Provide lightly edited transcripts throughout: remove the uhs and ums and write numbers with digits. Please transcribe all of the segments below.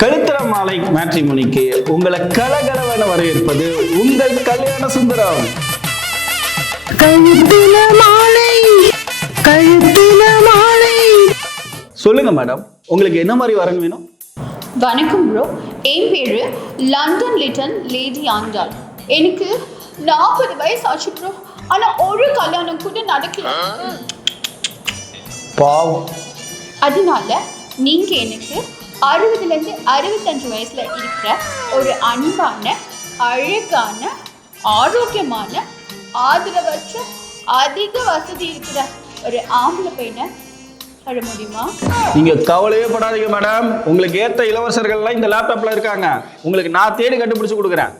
கழுத்தர மாலை மேட்ரிமோனிக்கு உங்களை கலகலவென வரவேற்பது உங்கள் கல்யாண சுந்தரம். கழுத்தில மாலை, கழுத்தில மாலை. சொல்லுங்க மேடம், உங்களுக்கு என்ன மாதிரி வரன் வேணும்? வணக்கம் ப்ரோ, என் பேரு லண்டன் லிட்டன் லேடி ஆண்டாள். எனக்கு 40 வயசு ஆச்சு ப்ரோ. ஆனா ஒரு கல்யாணம் கூட நடக்கல. பாவம். அதனால நீங்க எனக்கு 60லேருந்து 65 வயசுல இருக்கிற ஒரு அன்பான, அழகான, ஆரோக்கியமான, ஆதரவற்ற, அதிக வசதி இருக்கிற ஒரு ஆம்பளை பையனை தர முடியுமா? நீங்க கவலையே படாதீங்க மேடம், உங்களுக்கு ஏத்த இளவரசர்கள்லாம் இந்த லேப்டாப்ல இருக்காங்க. உங்களுக்கு நான் தேடி கண்டுபிடிச்சு கொடுக்குறேன்.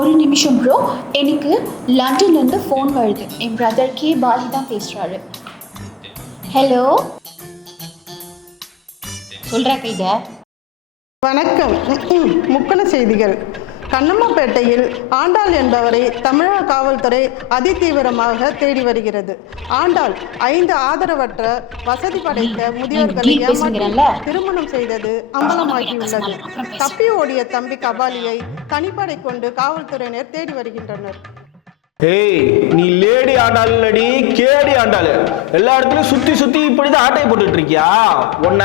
ஒரு நிமிஷம் ப்ரோ, எனக்கு லண்டன்லேருந்து ஃபோன் வருது. என் பிரதர் கே பாலி தான் பேசுகிறாரு. ஹலோ, சொல்கிறா கைத. வணக்கம். முக்கிய செய்திகள். கண்ணம்மாப்பேட்டையில் ஆண்டாள் என்பவரை தமிழக காவல்துறை அதிதீவிரமாக தேடி வருகிறது. ஆண்டாள் 5 ஆதரவற்ற வசதி படைத்த முதியோர்களை ஏமாற்றி திருமணம் செய்தது அம்பலமாகியுள்ளது. தப்பி ஓடிய தம்பி கபாலியை தனிப்படை கொண்டு காவல்துறையினர் தேடி வருகின்றனர். ஏய், நீ லேடி ஆண்டாள் இல்லடி, கேடி ஆண்டாள். எல்லா இடத்துலயும் சுத்தி சுத்தி இப்படிதான் ஆட்டையை போட்டுட்டு இருக்கியா? ஒன்ன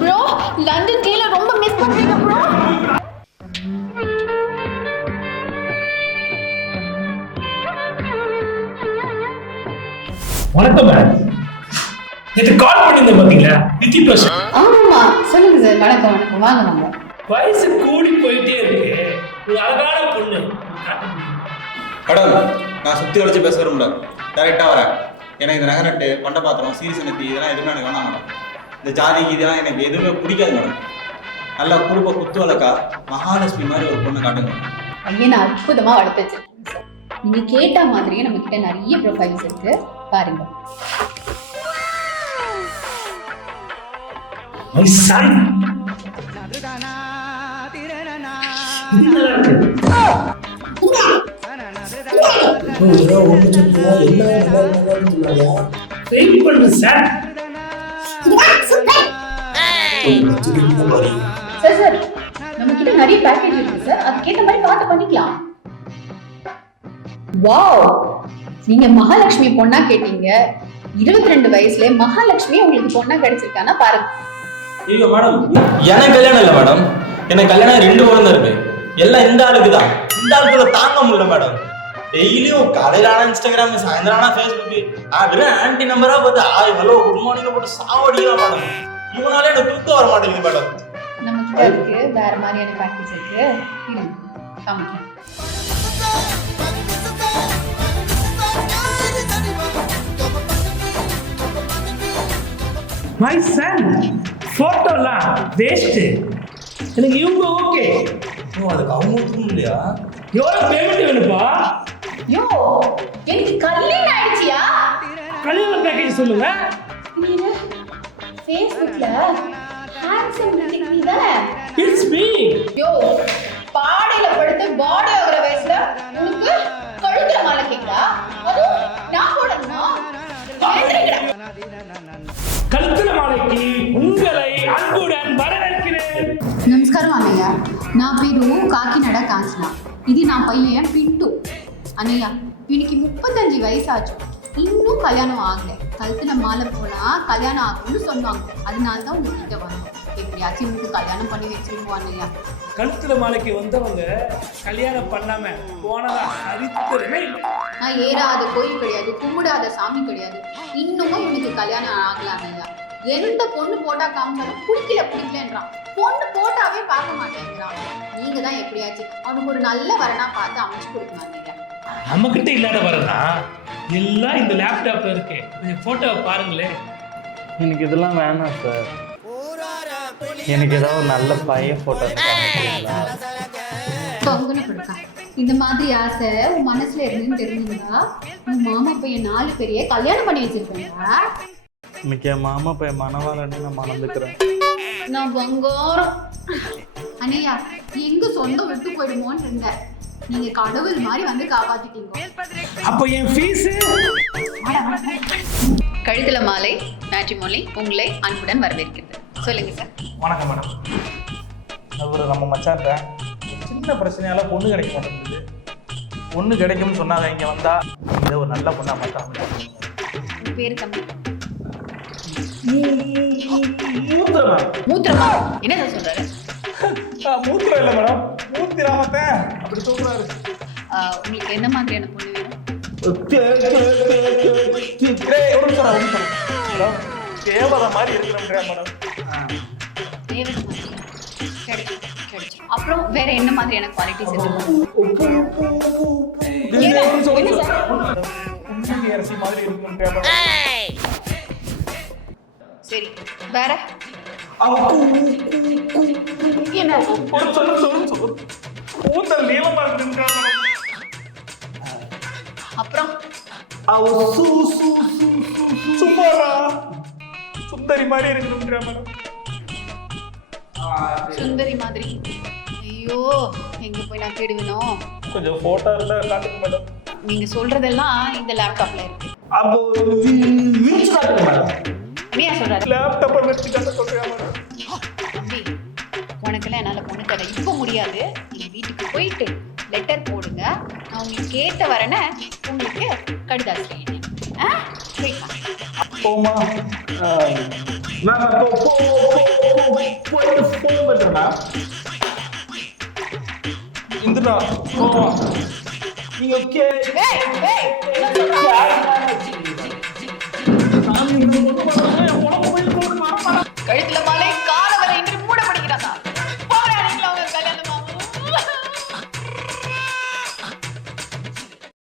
ப்ரோ, லண்டன் டீல ரொம்ப மிஸ் பண்றீங்க ப்ரோ. வணக்கம் மேடம், நேற்று கால் பண்ணியிருந்தேன் பாத்தீங்களா? விக்கி பேசுறேன். ஆமா, சொல்லுங்க சார். வணக்கம் வணக்கம், வாங்க வாங்க. வயசு கூடி போயிட்டே இருக்கு, ஒரு அழகான பொண்ணு. மேடம், நான் சுற்றி வளைச்சு பேச விரும்பல, டேரெக்டாக வரேன். எனக்கு இந்த நகரட்டு, பண்ட பாத்திரம், சீரியஸ் எனக்கு இதெல்லாம் எதுவுமே எனக்கு வேணாம் மேடம். இந்த ஜாதிக்கு இதெல்லாம் எனக்கு எதுவுமே பிடிக்காது மேடம். நல்லா குடும்ப குத்து வழக்கா மகாலட்சுமி மாதிரி ஒரு பொண்ணை காட்டுங்க. பையனை அற்புதமா வளர்த்து வச்சிருக்கீங்க சார். நீங்க கேட்ட மாதிரியே நம்ம கிட்ட நிறைய ப்ரொஃபைல்ஸ் இருக்கு, பாருங்க. My son. இது நல்லா இருக்கு. வெயிட் பண்ணு சார். சார் சார், நம்ம கிட்ட நிறைய பேக்கேஜ் இருக்கு சார், அதுக்கேற்ற மாதிரி பார்த்து பண்ணிக்கலாம். வாவ், நீங்க மகாலட்சுமி பொண்ணா கேட்டீங்க. 22 வயசுல மகாலட்சுமி உங்களுக்கு பொண்ணா கிடைச்சிருக்கானா பாருங்க. ஐயோ மேடம், எனக்கு கல்யாணம் இல்லை மேடம். எனக்கு கல்யாணம் 2 குழந்தை இருக்கு. எல்லாம் இந்த ஆளுக்கு தான். இந்த ஆளுக்குள்ள தாங்க முடியல மேடம். டெய்லியும் காலையிலான இன்ஸ்டாகிராம், சாயந்தரம் ஃபேஸ்புக்கு, வெறும் ஆன்டி நம்பரா பார்த்து ஹலோ குட் மார்னிங் போட்டு சாவடிக்கலாம் மேடம். இவனால எனக்கு தூக்கம் வர மாட்டேங்குது மேடம். நம்ம கிட்ட இருக்கு வேற மாதிரியான பேக்கேஜ் இருக்கு, காமிக்கலாம். My son, போட்டோலாம் வேஸ்ட். எனக்கு இவங்க ஓகே. அதுக்கு அவங்க ஒத்துக்கும் இல்லையா? எவ்வளவு பேமெண்ட் வேணுப்பா? யோ, எனக்கு கல்யாணம் ஆயிடுச்சியா? கல்யாண பேக்கேஜ் சொல்லுங்க. நீங்க Facebookல ஹேண்ட்ஸம் இருக்கீங்க. It's me. யோ, பாடையில படுத்து பாடி ஆகுற வயசுல உங்களுக்கு கழுத்துல மாலை கேக்குதா? அது நான் போடணுமா? கழுத்துல மாலைக்கு உங்களை அன்புடன் வரவேற்கிறேன். నమస్కారం అన్నయ్య, నా పేరు కాకినాడ కాంచన. ఇది నా పయ్యன் పింటు. అన్నయ్య, వీనికి 35 వయసు ஆச்சு, இன்னும் கல்யாணம் ஆகலை. கழுத்துல மாலை போனா கல்யாணம் ஆகும்னு சொன்னாங்க. அதனால தான் உங்ககிட்ட வரோம். எப்படியாச்சும் உங்களுக்கு கல்யாணம் பண்ணி வச்சிருவோம் அண்ணையா. கழுத்துல மாலைக்கு வந்தவங்க கல்யாணம் பண்ணாம போனதா சரித்திரமே இல்லை. நான் ஏறாத கோயில் கிடையாது, கும்பிடாத சாமி கிடையாது. இன்னமும் இவனுக்கு கல்யாணம் ஆகலாம் ஐயா. எந்த பொண்ணு போட்டா காமிச்சாலும் பிடிக்கலன்றான். பொண்ணு போட்டாவே பார்க்க மாட்டேங்கிறான். நீங்க தான் எப்படியாச்சும் அவனுக்கு ஒரு நல்ல வரனா பார்த்து அமைச்சு கொடுக்கணும் ஐயா. நம்ம கிட்ட இல்லாத வரனா எல்லாம் இந்த லேப்டாப்ல இருக்கு. கொஞ்சம் போட்டோவை பாருங்களேன். எனக்கு இதெல்லாம் வேணாம் சார். எனக்கு ஏதாவது ஒரு நல்ல பையன் போட்டோ. பொங்கல் கொடுக்கா. இந்த மாதிரி ஆசை உன் மனசுல இருந்துன்னு தெரிஞ்சுங்களா? உன் மாமா பையன் 4 பேரையே கல்யாணம் பண்ணி வச்சிருக்கேங்க. இன்னைக்கு என் மாமா பையன் மனவாளன்னு நான் மறந்துக்கிறேன். நான் பங்காரம் அண்ணையா, எங்க சொந்தம் விட்டு போயிடுமோன்னு இருந்தேன். நீங்க கடவுள் மாதிரி வந்து காப்பாத்திட்டீங்க. அப்போ என் ஃபீஸ். கழுத்துல மாலை மேட்ரிமோனி உங்களை அன்புடன் வரவேற்கிறது. சொல்லுங்க சார். வணக்கம் மேடம். அவர் நம்ம மச்சான் தான். சின்ன பிரச்சனையால பொண்ணு கிடைக்க மாட்டேங்குது. பொண்ணு கிடைக்கும்னு சொன்னாங்க, இங்கே வந்தா இதை ஒரு நல்ல பொண்ணா பார்த்தா உன் பேரு தம்பி மூத்திரமா? மூத்திரமா என்ன சொல்றாரு? மூத்திரம் இல்லை மேடம், மூத்திராமத்தேன் அப்படி சொல்றாரு. உங்களுக்கு என்ன மாதிரியான பொண்ணு வேணும்? மேடம் தேவதை மாதிரி இருக்கிறேன் மேடம். தேவதை மாதிரி கிடைக்கும் கிடைக்கும். அப்புறம் வேற என்ன மாதிரியான குவாலிட்டிஸ் எதிர்பார்க்கணும்? புண்ணிய அரிசி மாதிரி இருக்கிறேன் மேடம். சரி வேற என்ன? சொல்லு ஊத்தல் நீளமா இருக்குன்றான் மேடம். அப்புறம் சும்மாடா சுந்தரி மாதிரி இருக்கணும்ன்றா மேடம். சுந்தரி மாதிரி? ஐயோ எங்க போய் நான் தேடுவேனோ? கொஞ்சம் போட்டோ இருந்தா காட்டுங்க மேடம். நீங்க சொல்றதெல்லாம் இந்த லேப்டாப்ல இருக்கு. அப்போ விரிச்சு காட்டுங்க மேடம். என்னையா சொல்றாரு? லேப்டாப்பை வச்சு காட்ட சொல்றியா மேடம்? தம்பி உனக்கெல்லாம் என்னால பொண்ணு தர இப்போ முடியாது. நீங்க வீட்டுக்கு போயிட்டு லெட்டர் போடுங்க. நான் உங்களுக்கு கேட்ட வரேன்னு உங்களுக்கு கடிதாசி எழுதினேன். போமா இந்துடா நீங்க